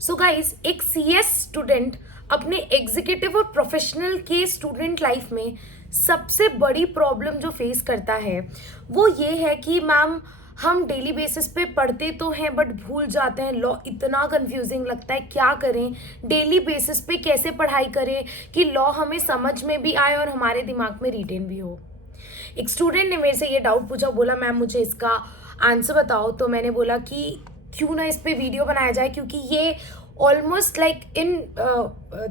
So guys, एक CS student अपने executive और प्रोफेशनल के स्टूडेंट लाइफ में सबसे बड़ी प्रॉब्लम जो फेस करता है वो ये है कि मैम, हम डेली बेसिस पे पढ़ते तो हैं बट भूल जाते हैं। लॉ इतना कंफ्यूजिंग लगता है, क्या करें, डेली बेसिस पे कैसे पढ़ाई करें कि लॉ हमें समझ में भी आए और हमारे दिमाग में रिटेन भी हो। एक स्टूडेंट ने मेरे से ये डाउट पूछा, बोला मैम मुझे इसका आंसर बताओ। तो मैंने बोला कि क्यों ना इस पे वीडियो बनाया जाए, क्योंकि ये almost like in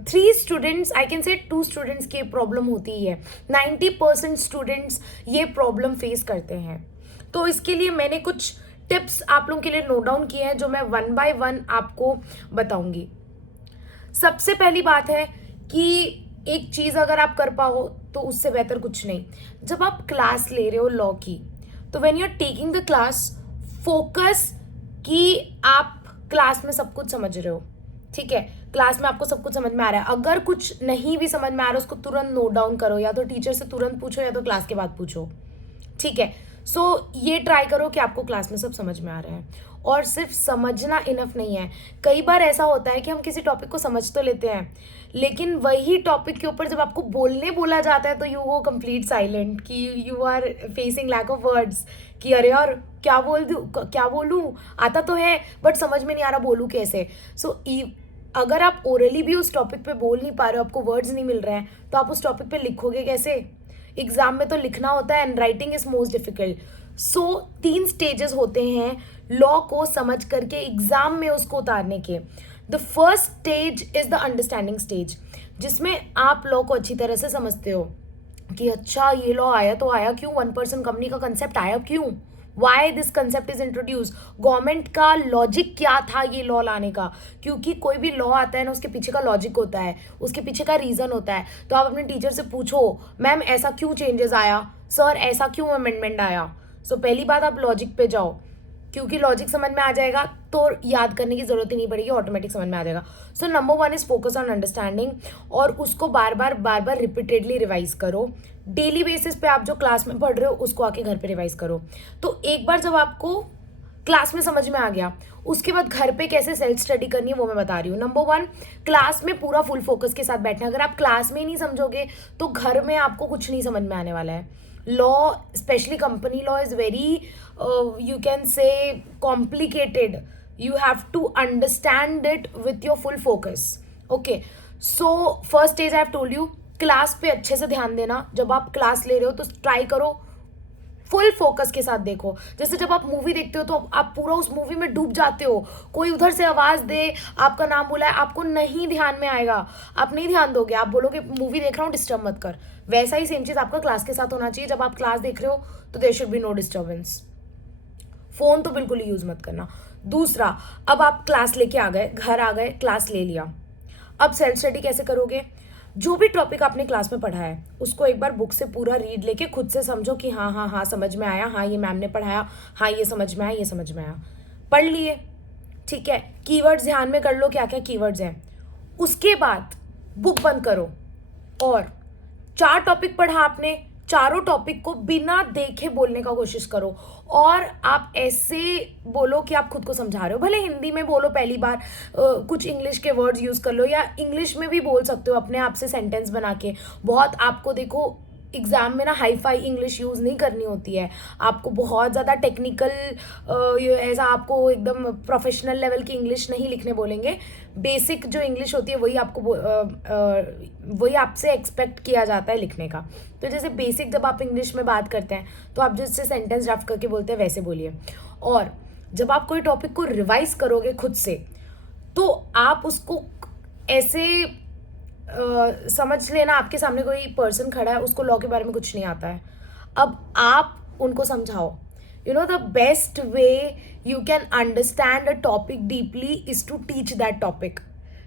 3 students, I can say 2 students की प्रॉब्लम होती ही है। 90% स्टूडेंट्स ये प्रॉब्लम फेस करते हैं। तो इसके लिए मैंने कुछ टिप्स आप लोगों के लिए नोट डाउन किए हैं जो मैं 1 बाय 1 आपको बताऊंगी। सबसे पहली बात है कि एक चीज़ अगर आप कर पाओ तो उससे बेहतर कुछ नहीं। जब आप क्लास ले रहे हो लॉ की, तो when you are taking the class, focus कि आप क्लास में सब कुछ समझ रहे हो। ठीक है, क्लास में आपको सब कुछ समझ में आ रहा है। अगर कुछ नहीं भी समझ में आ रहा है उसको तुरंत नोट डाउन करो, या तो टीचर से तुरंत पूछो या तो क्लास के बाद पूछो। ठीक है, सो ये ट्राई करो कि आपको क्लास में सब समझ में आ रहा है। और सिर्फ समझना इनफ नहीं है। कई बार ऐसा होता है कि हम किसी टॉपिक को समझ तो लेते हैं, लेकिन वही टॉपिक के ऊपर जब आपको बोलने बोला जाता है तो यू वो कंप्लीट साइलेंट, कि you are facing lack of words, कि अरे यार क्या बोल दूँ, क्या बोलूँ, आता तो है बट समझ में नहीं आ रहा, बोलूँ कैसे। सो अगर आप ओरली भी उस टॉपिक पे बोल नहीं पा रहे हो, आपको वर्ड्स नहीं मिल रहे हैं, तो आप उस टॉपिक पे लिखोगे कैसे? एग्जाम में तो लिखना होता है and writing is most difficult. So 3 stages होते हैं लॉ को समझ करके एग्जाम में उसको उतारने के। The first stage is the understanding stage, जिसमें आप लॉ को अच्छी तरह से समझते हो कि अच्छा ये लॉ आया तो आया क्यों, 1% कंपनी का कंसेप्ट आया क्यों, why this concept is introduce, government का लॉजिक क्या था ये लॉ लाने का। क्योंकि कोई भी लॉ आता है ना, उसके पीछे का लॉजिक होता है, उसके पीछे का रीजन होता है। तो आप अपने टीचर से पूछो, मैम ऐसा क्यों चेंजेस आया, सर ऐसा क्यों अमेंडमेंट आया। सो पहली बात, आप लॉजिक पे जाओ, क्योंकि लॉजिक समझ में आ जाएगा तो याद करने की जरूरत ही नहीं पड़ेगी, ऑटोमेटिक समझ में आ जाएगा। So number 1 is focus on understanding, और उसको बार बार रिपीटेडली रिवाइज करो। डेली बेसिस पे आप जो क्लास में पढ़ रहे हो उसको आके घर पे रिवाइज करो। तो एक बार जब आपको क्लास में समझ में आ गया, उसके बाद घर पे कैसे सेल्फ स्टडी करनी है वो मैं बता रही हूँ। नंबर 1, क्लास में पूरा फुल फोकस के साथ बैठना। अगर आप क्लास में ही नहीं समझोगे तो घर में आपको कुछ नहीं समझ में आने वाला है। Law, specially company law, is very you can say complicated. You have to understand it with your full focus. Okay, so first stage I have told you, class पे अच्छे से ध्यान देना। जब आप क्लास ले रहे हो तो ट्राई करो फुल फोकस के साथ देखो। जैसे जब आप मूवी देखते हो तो आप पूरा उस मूवी में डूब जाते हो, कोई उधर से आवाज दे, आपका नाम बुलाए, आपको नहीं ध्यान में आएगा, आप नहीं ध्यान दोगे, आप बोलोगे मूवी देख रहा हूँ डिस्टर्ब मत कर। वैसा ही सेम चीज आपका क्लास के साथ होना चाहिए। जब आप क्लास देख रहे हो तो there should be no disturbance. Phone तो बिल्कुल ही यूज मत करना। दूसरा, अब आप क्लास लेके आ गए, घर आ गए, क्लास ले लिया, अब सेल्फ स्टडी कैसे करोगे? जो भी टॉपिक आपने क्लास में पढ़ा है उसको एक बार बुक से पूरा रीड लेके खुद से समझो कि हाँ हाँ हाँ समझ में आया, हाँ ये मैम ने पढ़ाया, हाँ ये समझ में आया, ये समझ में आया, पढ़ लिए। ठीक है, कीवर्ड्स ध्यान में कर लो क्या क्या कीवर्ड्स हैं। उसके बाद बुक बंद करो और 4 टॉपिक पढ़ा आपने, चारों टॉपिक को बिना देखे बोलने का कोशिश करो। और आप ऐसे बोलो कि आप खुद को समझा रहे हो, भले हिंदी में बोलो पहली बार, कुछ इंग्लिश के वर्ड्स यूज कर लो, या इंग्लिश में भी बोल सकते हो अपने आप से सेंटेंस बना के। बहुत आपको देखो एग्जाम में ना हाई फाई इंग्लिश यूज़ नहीं करनी होती है, आपको बहुत ज़्यादा टेक्निकल ऐसा आपको एकदम प्रोफेशनल लेवल की इंग्लिश नहीं लिखने बोलेंगे। बेसिक जो इंग्लिश होती है वही आपको वही आपसे एक्सपेक्ट किया जाता है लिखने का। तो जैसे बेसिक जब आप इंग्लिश में बात करते हैं तो आप जैसे सेंटेंस ड्राफ्ट करके बोलते हैं वैसे बोलिए। और जब आप कोई टॉपिक को रिवाइज करोगे खुद से तो आप उसको ऐसे समझ लेना, आपके सामने कोई पर्सन खड़ा है, उसको लॉ के बारे में कुछ नहीं आता है, अब आप उनको समझाओ। You know the best way you can understand a topic deeply is to teach that topic.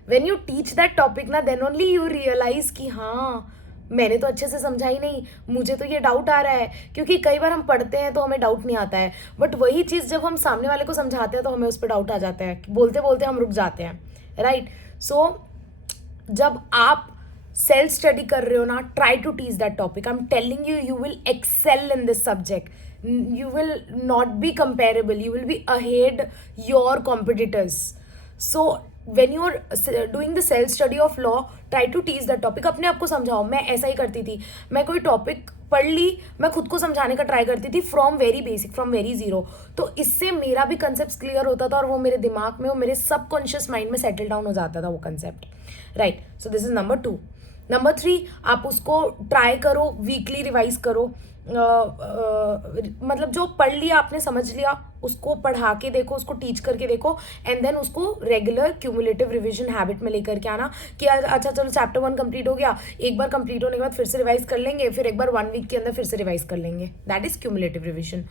When you teach that topic ना, देन ओनली यू रियलाइज कि हाँ मैंने तो अच्छे से समझा ही नहीं, मुझे तो ये डाउट आ रहा है। क्योंकि कई बार हम पढ़ते हैं तो हमें डाउट नहीं आता है, बट वही चीज़ जब हम सामने वाले को समझाते हैं तो हमें उस पर डाउट आ जाता है, बोलते बोलते हम रुक जाते हैं, राइट। सो जब आप सेल्फ स्टडी कर रहे हो ना, try to teach that topic. I am telling you, you will excel in this subject, you will not be comparable, you will be ahead your competitors. So when you are doing the self study of law, try to teach that topic, अपने आप को समझाओ। मैं ऐसा ही करती थी, मैं कोई टॉपिक पढ़ ली, मैं खुद को समझाने का ट्राई करती थी from very basic, from very zero. तो इससे मेरा भी कंसेप्ट क्लियर होता था और वो मेरे दिमाग में, वो मेरे सबकॉन्शियस माइंड में सेटल डाउन हो जाता था वो concept, right. So this is number 2। Number 3, आप उसको ट्राई करो, वीकली रिवाइज करो। मतलब जो पढ़ लिया आपने, समझ लिया, उसको पढ़ा के देखो, उसको टीच करके देखो, एंड देन उसको रेगुलर क्यूमुलेटिव रिवीजन हैबिट में लेकर के आना कि अच्छा चलो चैप्टर 1 कंप्लीट हो गया, एक बार कंप्लीट होने के बाद फिर से रिवाइज कर लेंगे, फिर एक बार 1 वीक के अंदर फिर से रिवाइज कर लेंगे। That is cumulative revision.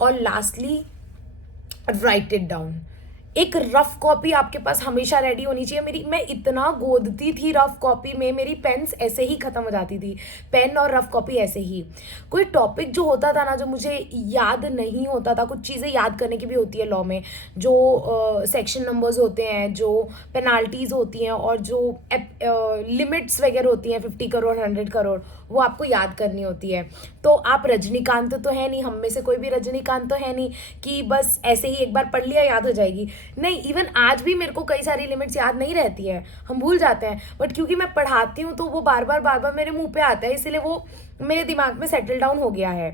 और लास्टली, राइट इट डाउन। एक रफ कॉपी आपके पास हमेशा रेडी होनी चाहिए। मैं इतना गोदती थी रफ कॉपी में, मेरी पेन्स ऐसे ही खत्म हो जाती थी, पेन और रफ कॉपी ऐसे ही। कोई टॉपिक जो होता था ना, जो मुझे याद नहीं होता था, कुछ चीज़ें याद करने की भी होती है लॉ में, जो सेक्शन नंबर्स होते हैं, जो पेनाल्टीज होती हैं, और जो लिमिट्स वगैरह होती हैं 50 करोड़ 100 करोड़, वो आपको याद करनी होती है। तो आप रजनीकांत तो है नहीं, हम में से कोई भी रजनीकांत तो है नहीं कि बस ऐसे ही एक बार पढ़ लिया याद हो जाएगी। नहीं, इवन आज भी मेरे को कई सारी लिमिट्स याद नहीं रहती है, हम भूल जाते हैं, बट क्योंकि मैं पढ़ाती हूँ तो वो बार बार मेरे मुंह पे आता है, इसलिए वो मेरे दिमाग में सेटल डाउन हो गया है,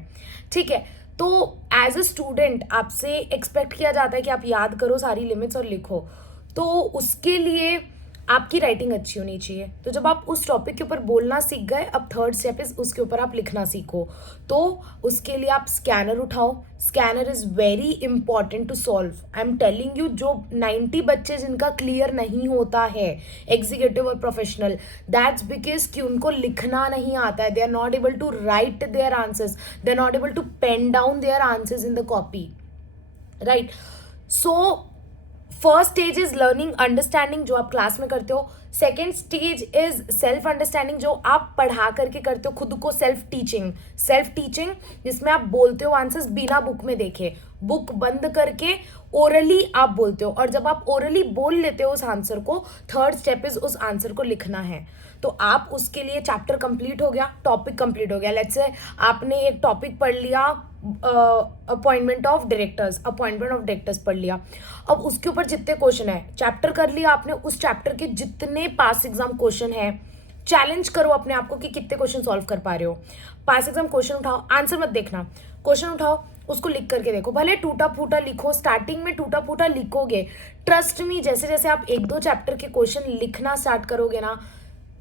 ठीक है। तो एज अ स्टूडेंट आपसे एक्सपेक्ट किया जाता है कि आप याद करो सारी लिमिट्स और लिखो, तो उसके लिए आपकी राइटिंग अच्छी होनी चाहिए। तो जब आप उस टॉपिक के ऊपर बोलना सीख गए, अब थर्ड स्टेप इज उसके ऊपर आप लिखना सीखो। तो उसके लिए आप स्कैनर उठाओ। Scanner is very important to solve. I am telling you, जो 90 बच्चे जिनका क्लियर नहीं होता है एग्जीक्यूटिव और प्रोफेशनल, दैट्स बिकॉज कि उनको लिखना नहीं आता है। They are not able to write their answers, they are not able to pen down their answers in the copy, right. So first stage is learning understanding, जो आप class में करते हो। Second stage is self understanding, जो आप पढ़ा करके करते हो खुद को। सेल्फ टीचिंग जिसमें आप बोलते हो आंसर्स बिना बुक में देखे, बुक बंद करके ओरली आप बोलते हो, और जब आप ओरली बोल लेते हो उस आंसर को, थर्ड स्टेप इज उस आंसर को लिखना है। तो आप उसके लिए चैप्टर कंप्लीट हो गया, टॉपिक कंप्लीट हो गया। लेट्स से आपने एक टॉपिक पढ़ लिया, अपॉइंटमेंट ऑफ डायरेक्टर्स पढ़ लिया। अब उसके ऊपर जितने क्वेश्चन है, चैप्टर कर लिया आपने, उस चैप्टर के जितने पास एग्जाम क्वेश्चन है, चैलेंज करो अपने आप को कि कितने क्वेश्चन सॉल्व कर पा रहे हो। पास एग्जाम क्वेश्चन उठाओ, आंसर मत देखना, क्वेश्चन उठाओ, उसको लिख करके देखो। भले टूटा फूटा लिखो, स्टार्टिंग में टूटा फूटा लिखोगे, ट्रस्ट मी, जैसे जैसे आप 1-2 चैप्टर के क्वेश्चन लिखना स्टार्ट करोगे ना,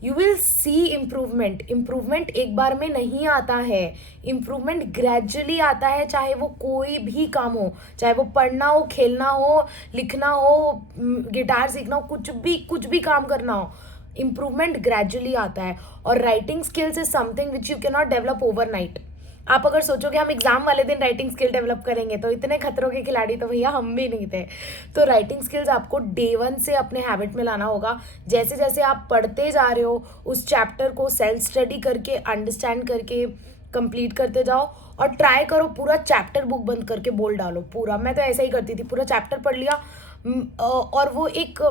यू विल सी इम्प्रूवमेंट एक बार में नहीं आता है, इम्प्रूवमेंट ग्रेजुअली आता है। चाहे वो कोई भी काम हो, चाहे वो पढ़ना हो, खेलना हो, लिखना हो, गिटार सीखना हो, कुछ भी काम करना हो, इम्प्रूवमेंट ग्रेजुअली आता है। और writing skills is something which you can not develop overnight. आप अगर सोचोगे हम एग्जाम वाले दिन राइटिंग स्किल डेवलप करेंगे, तो इतने खतरों के खिलाड़ी तो भैया हम भी नहीं थे। तो राइटिंग स्किल्स आपको डे 1 से अपने हैबिट में लाना होगा। जैसे जैसे आप पढ़ते जा रहे हो, उस चैप्टर को सेल्फ स्टडी करके, अंडरस्टैंड करके कंप्लीट करते जाओ, और ट्राई करो पूरा चैप्टर बुक बंद करके बोल डालो पूरा। मैं तो ऐसा ही करती थी, पूरा चैप्टर पढ़ लिया, और वो एक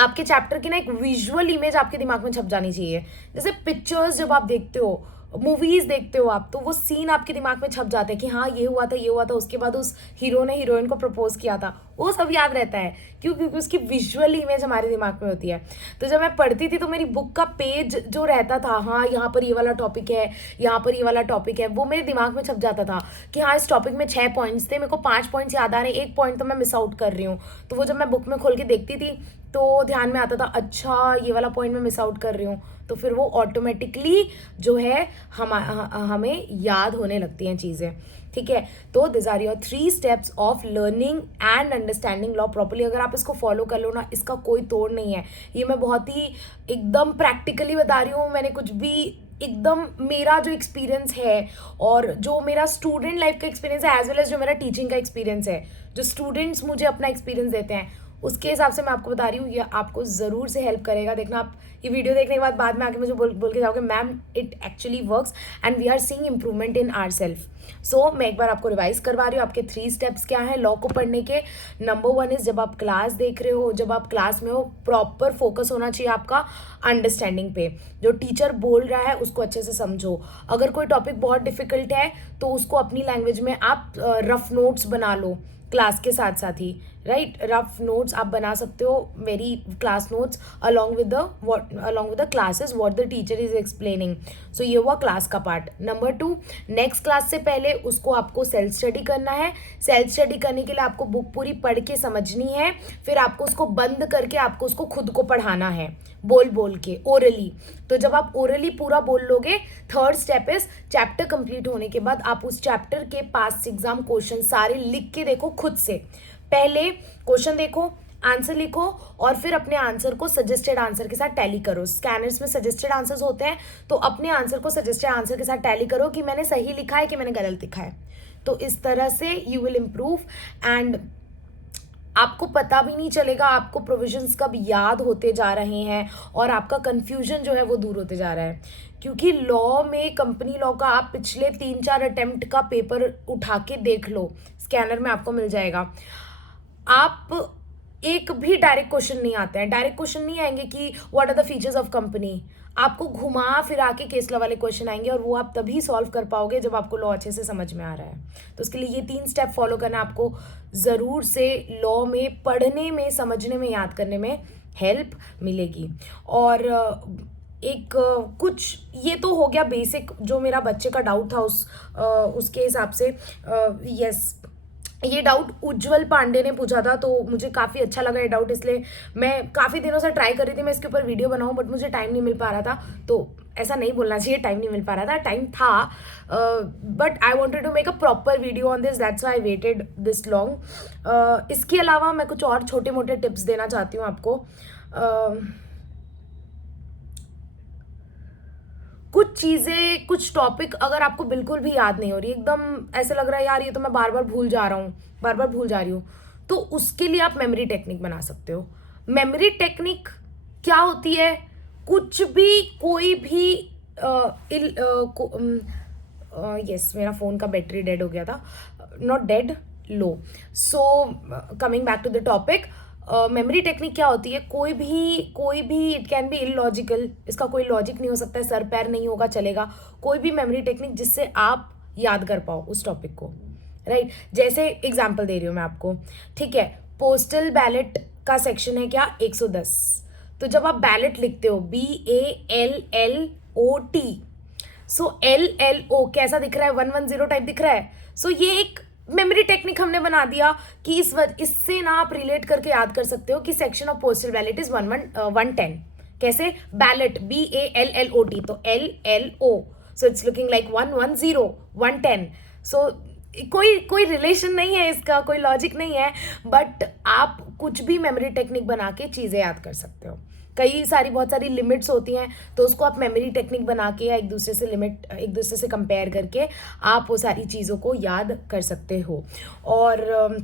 आपके चैप्टर की ना एक विजुअल इमेज आपके दिमाग में छप जानी चाहिए। जैसे पिक्चर्स जब आप देखते हो, मूवीज देखते हो आप, तो वो सीन आपके दिमाग में छप जाता है कि हाँ ये हुआ था, उसके बाद उस हीरो ने हीरोइन को प्रपोज किया था, वो सब याद रहता है। क्यों? क्योंकि उसकी विजुअल इमेज हमारे दिमाग में होती है। तो जब मैं पढ़ती थी तो मेरी बुक का पेज जो रहता था, हाँ यहाँ पर ये वाला टॉपिक है, यहाँ पर ये वाला टॉपिक है, वो मेरे दिमाग में छप जाता था कि हाँ इस टॉपिक में 6 पॉइंट्स थे, मेरे को 5 पॉइंट्स याद आ रहे हैं, 1 पॉइंट तो मैं मिस आउट कर रही हूँ। तो वो जब मैं बुक में खोल के देखती थी तो ध्यान में आता था, अच्छा ये वाला पॉइंट मैं मिस आउट कर रही हूँ। तो फिर वो ऑटोमेटिकली जो है हमें याद होने लगती हैं चीज़ें, ठीक है। तो this are your 3 steps of learning and understanding law properly. अगर आप इसको फॉलो कर लो ना, इसका कोई तोड़ नहीं है। ये मैं बहुत ही एकदम प्रैक्टिकली बता रही हूँ, मैंने कुछ भी, एकदम मेरा जो एक्सपीरियंस है और जो मेरा स्टूडेंट लाइफ का एक्सपीरियंस है, एज वेल एज जो मेरा टीचिंग का एक्सपीरियंस है, जो स्टूडेंट्स मुझे अपना एक्सपीरियंस देते हैं, उसके हिसाब से मैं आपको बता रही हूँ, ये आपको ज़रूर से हेल्प करेगा। देखना, आप ये वीडियो देखने के बाद में आके मुझे बोल के जाओगे, ma'am it actually works and we are seeing improvement in our self. So मैं एक बार आपको रिवाइज करवा रही हूँ, आपके 3 स्टेप्स क्या हैं लॉ को पढ़ने के। नंबर 1 इज, जब आप क्लास देख रहे हो, जब आप क्लास में हो, प्रॉपर फोकस होना चाहिए आपका अंडरस्टैंडिंग पे। जो टीचर बोल रहा है उसको अच्छे से समझो। अगर कोई टॉपिक बहुत डिफिकल्ट है तो उसको अपनी लैंग्वेज में आप रफ नोट्स बना लो क्लास के साथ साथ ही, राइट। रफ नोट्स आप बना सकते हो, very class notes along with the classes what the teacher is explaining. So ये हुआ क्लास का पार्ट। नंबर 2, नेक्स्ट क्लास से पहले उसको आपको सेल्फ स्टडी करना है। सेल्फ स्टडी करने के लिए आपको बुक पूरी पढ़ के समझनी है, फिर आपको उसको बंद करके आपको उसको खुद को पढ़ाना है, बोल बोल के, ओरली। तो जब आप ओरली पूरा बोल लोगे, third step is chapter complete होने के बाद आप उस चैप्टर के पास्ट एग्जाम क्वेश्चन सारे लिख के देखो खुद से। पहले क्वेश्चन देखो, आंसर लिखो, और फिर अपने आंसर को सजेस्टेड आंसर के साथ टैली करो। स्कैनर्स में सजेस्टेड आंसर्स होते हैं, तो अपने आंसर को सजेस्टेड आंसर के साथ टैली करो कि मैंने सही लिखा है कि मैंने गलत लिखा है। तो इस तरह से यू विल इम्प्रूव, एंड आपको पता भी नहीं चलेगा आपको प्रोविजंस कब याद होते जा रहे हैं, और आपका कन्फ्यूजन जो है वो दूर होते जा रहा है। क्योंकि लॉ में, कंपनी लॉ का, आप पिछले 3-4 अटेम्प्ट का पेपर उठा के देख लो, स्कैनर में आपको मिल जाएगा। आप एक भी डायरेक्ट क्वेश्चन नहीं आते हैं, डायरेक्ट क्वेश्चन नहीं आएंगे कि what are the features of company. आपको घुमा फिरा के केस लॉ वाले क्वेश्चन आएंगे, और वो आप तभी सॉल्व कर पाओगे जब आपको लॉ अच्छे से समझ में आ रहा है। तो उसके लिए ये 3 स्टेप फॉलो करना आपको ज़रूर से लॉ में पढ़ने में, समझने में, याद करने में हेल्प मिलेगी। और एक कुछ ये तो हो गया बेसिक, जो मेरा बच्चे का डाउट था उसके हिसाब से। यस, ये डाउट उज्जवल पांडे ने पूछा था, तो मुझे काफ़ी अच्छा लगा ये डाउट, इसलिए मैं काफ़ी दिनों से ट्राई कर रही थी मैं इसके ऊपर वीडियो बनाऊं, बट मुझे टाइम नहीं मिल पा रहा था। तो ऐसा नहीं बोलना चाहिए टाइम नहीं मिल पा रहा था, टाइम था, but I wanted to make a proper video on this, that's why I waited this long. इसके अलावा मैं कुछ और छोटे मोटे टिप्स देना चाहती हूँ आपको। कुछ चीज़ें, कुछ टॉपिक अगर आपको बिल्कुल भी याद नहीं हो रही, एकदम ऐसे लग रहा है यार ये तो मैं बार बार भूल जा रहा हूँ, बार बार भूल जा रही हूँ, तो उसके लिए आप मेमोरी टेक्निक बना सकते हो। मेमोरी टेक्निक क्या होती है? कुछ भी, कोई भी यस, मेरा फ़ोन का बैटरी डेड हो गया था, not dead, low. So coming back to the topic, memory technique क्या होती है? कोई भी इट कैन बी इलॉजिकल, इसका कोई लॉजिक नहीं हो सकता है, सर पैर नहीं होगा चलेगा, कोई भी मेमोरी टेक्निक जिससे आप याद कर पाओ उस टॉपिक को, राइट। जैसे एग्जांपल दे रही हूँ मैं आपको, ठीक है। पोस्टल बैलेट का सेक्शन है क्या? 110। तो जब आप बैलेट लिखते हो, BALLOT, सो LLO कैसा दिख रहा है? 110 टाइप दिख रहा है। सो ये एक मेमोरी टेक्निक हमने बना दिया कि इससे ना आप रिलेट करके याद कर सकते हो कि section of postal ballot is 110। कैसे? बैलेट BALLOT, तो LLO, so it's looking like 110, 110। सो कोई रिलेशन नहीं है इसका, कोई लॉजिक नहीं है, बट आप कुछ भी मेमोरी टेक्निक बना के चीज़ें याद कर सकते हो। बहुत सारी लिमिट्स होती हैं, तो उसको आप मेमोरी टेक्निक बना के या एक दूसरे से कंपेयर करके आप वो सारी चीज़ों को याद कर सकते हो। और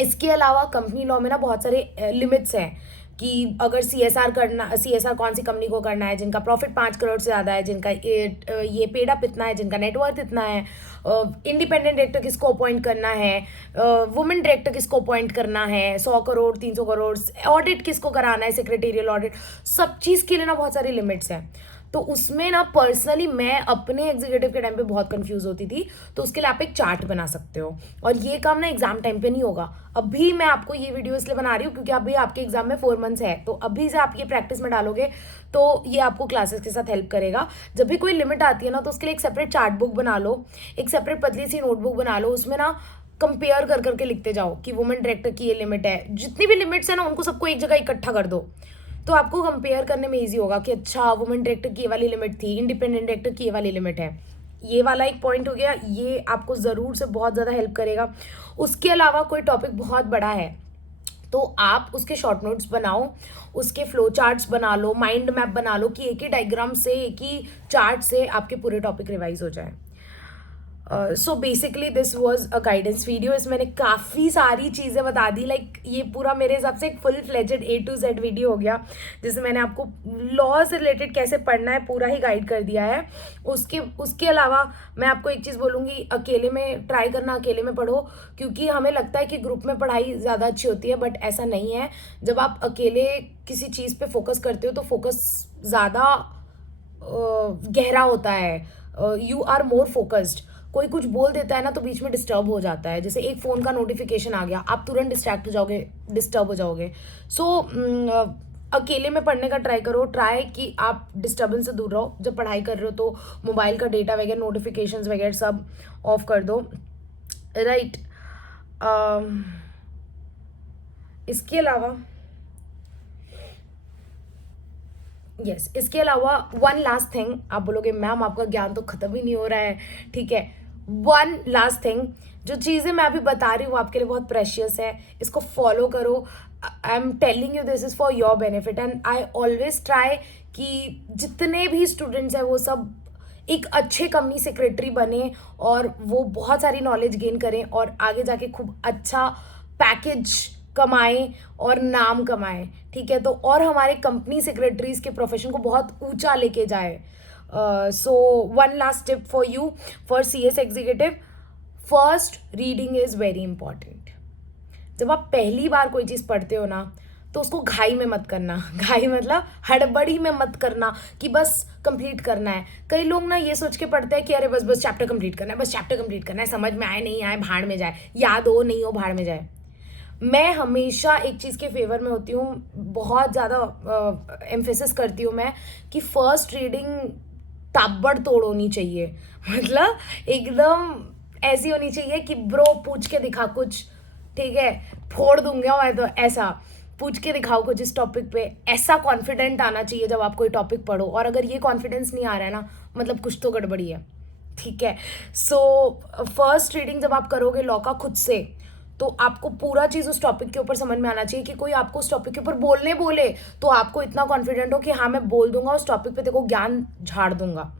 इसके अलावा कंपनी लॉ में ना बहुत सारे लिमिट्स हैं कि अगर CSR कौन सी कंपनी को करना है जिनका प्रॉफिट 5 करोड़ से ज़्यादा है, जिनका ये पेड अप इतना है, जिनका नेटवर्थ इतना है, इंडिपेंडेंट डायरेक्टर किसको अपॉइंट करना है, वुमेन डायरेक्टर किसको अपॉइंट करना है, 100 करोड़, 300 करोड़, ऑडिट किसको कराना है, सेक्रेटेरियल ऑडिट, सब चीज़ के लिए ना बहुत सारी लिमिट्स हैं। तो उसमें ना पर्सनली मैं अपने एग्जीक्यूटिव के टाइम पे बहुत कंफ्यूज होती थी, तो उसके लिए आप एक चार्ट बना सकते हो। और ये काम ना एग्जाम टाइम पे नहीं होगा। अभी मैं आपको ये वीडियो इसलिए बना रही हूँ क्योंकि अभी आपके एग्जाम में 4 मंथ्स है, तो अभी से आप ये प्रैक्टिस में डालोगे तो ये आपको क्लासेस के साथ हेल्प करेगा। जब भी कोई लिमिट आती है ना, तो उसके लिए एक सेपरेट चार्ट बुक बना लो, एक सेपरेट पतली सी नोटबुक बना लो, उसमें ना कंपेयर कर करके लिखते जाओ कि वुमेन डायरेक्टर की ये लिमिट है, जितनी भी लिमिट्स है ना उनको सबको एक जगह इकट्ठा कर दो, तो आपको कंपेयर करने में इजी होगा कि अच्छा वुमेन डायरेक्टर की ये वाली लिमिट थी, इंडिपेंडेंट डायरेक्टर की ये वाली लिमिट है। ये वाला एक पॉइंट हो गया, ये आपको ज़रूर से बहुत ज़्यादा हेल्प करेगा। उसके अलावा कोई टॉपिक बहुत बड़ा है तो आप उसके शॉर्ट नोट्स बनाओ, उसके फ्लो चार्ट्स बना लो, माइंड मैप बना लो कि एक ही डायग्राम से, एक ही चार्ट से आपके पूरे टॉपिक रिवाइज हो जाए। So basically this was a guidance video. इसमें मैंने काफ़ी सारी चीज़ें बता दी, लाइक ये पूरा मेरे हिसाब से एक full fledged A to Z video हो गया, जिसमें मैंने आपको लॉ से रिलेटेड कैसे पढ़ना है पूरा ही गाइड कर दिया है। उसके अलावा मैं आपको एक चीज़ बोलूँगी, अकेले में ट्राई करना, अकेले में पढ़ो, क्योंकि हमें लगता है कि ग्रुप में पढ़ाई ज़्यादा अच्छी होती है, बट ऐसा नहीं है। जब आप अकेले किसी चीज़ पे फोकस करते हो तो फोकस ज़्यादा गहरा होता है, यू आर मोर फोकस्ड। कोई कुछ बोल देता है ना तो बीच में डिस्टर्ब हो जाता है, जैसे एक फ़ोन का नोटिफिकेशन आ गया, आप तुरंत डिस्ट्रैक्ट हो जाओगे, डिस्टर्ब हो जाओगे। सो अकेले में पढ़ने का ट्राई करो, ट्राई कि आप डिस्टर्बेंस से दूर रहो। जब पढ़ाई कर रहे हो तो मोबाइल का डेटा वगैरह, नोटिफिकेशंस वगैरह सब ऑफ कर दो, राइट। इसके अलावा इसके अलावा वन लास्ट थिंग, आप बोलोगे मैम आपका ज्ञान तो खत्म ही नहीं हो रहा है, ठीक है। वन लास्ट थिंग, जो चीज़ें मैं अभी बता रही हूँ आपके लिए बहुत प्रेशियस है, इसको फॉलो करो। आई am telling you this is for your benefit and I always try कि जितने भी स्टूडेंट्स हैं वो सब एक अच्छे कंपनी सेक्रेटरी बने और वो बहुत सारी नॉलेज गेन करें और आगे जाके खूब अच्छा पैकेज कमाएं और नाम कमाएं, ठीक है। तो और हमारे कंपनी सेक्रेटरीज के प्रोफेशन को बहुत ऊंचा लेके जाए। So one last tip for you for CS executive, first reading is very important. जब आप पहली बार कोई चीज़ पढ़ते हो ना तो उसको घाई में मत करना। घाई मतलब हड़बड़ी में मत करना कि बस कंप्लीट करना है। कई लोग ना ये सोच के पढ़ते हैं कि अरे बस बस चैप्टर कंप्लीट करना है, बस चैप्टर कंप्लीट करना है, समझ में आए नहीं आए भाड़ में जाए, याद हो नहीं हो भाड़ में जाए। मैं हमेशा एक चीज़ के फेवर में होती हूँ, बहुत ज़्यादा एम्फेसिस करती हूँ मैं कि फर्स्ट रीडिंग ताबड़ तोड़ होनी चाहिए। मतलब एकदम ऐसी होनी चाहिए कि ब्रो पूछ के दिखा कुछ, ठीक है, फोड़ दूंगा मैं तो, ऐसा पूछ के दिखाओ कुछ इस टॉपिक पे, ऐसा कॉन्फिडेंट आना चाहिए जब आप कोई टॉपिक पढ़ो। और अगर ये कॉन्फिडेंस नहीं आ रहा है ना, मतलब कुछ तो गड़बड़ी है, ठीक है। सो फर्स्ट रीडिंग जब आप करोगे लॉ का खुद से, तो आपको पूरा चीज़ उस टॉपिक के ऊपर समझ में आना चाहिए कि कोई आपको उस टॉपिक के ऊपर बोलने बोले तो आपको इतना कॉन्फिडेंट हो कि हाँ मैं बोल दूंगा, उस टॉपिक पे देखो ज्ञान झाड़ दूंगा,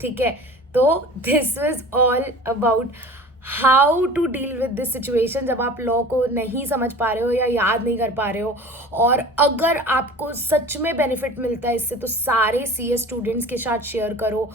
ठीक है। तो this is all about how to deal with this situation जब आप लॉ को नहीं समझ पा रहे हो या याद नहीं कर पा रहे हो। और अगर आपको सच में बेनिफिट मिलता है इससे तो सारे CS स्टूडेंट्स के साथ शेयर करो,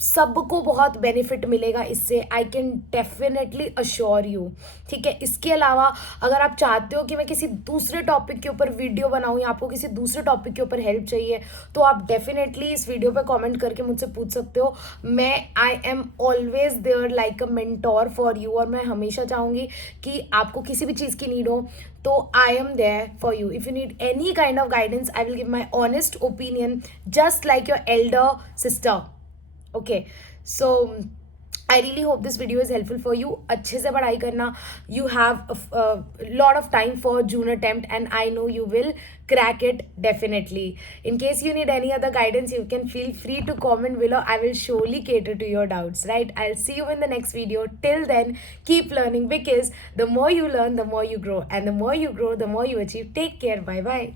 सबको बहुत बेनिफिट मिलेगा इससे, I can definitely assure you, ठीक है। इसके अलावा अगर आप चाहते हो कि मैं किसी दूसरे टॉपिक के ऊपर वीडियो बनाऊँ या आपको किसी दूसरे टॉपिक के ऊपर हेल्प चाहिए तो आप डेफिनेटली इस वीडियो पे कमेंट करके मुझसे पूछ सकते हो। मैं I am always there like a mentor for you, और मैं हमेशा चाहूँगी कि आपको किसी भी चीज़ की नीड हो तो I am there for you. If you need any kind of guidance I will give my honest opinion just like your elder sister. Okay, so I really hope this video is helpful for you. अच्छे से पढ़ाई करना, you have a lot of time for June attempt and I know you will crack it definitely. In case you need any other guidance, you can feel free to comment below. I will surely cater to your doubts, right? I'll see you in the next video. Till then, keep learning because the more you learn, the more you grow, and the more you grow, the more you achieve. Take care. Bye bye.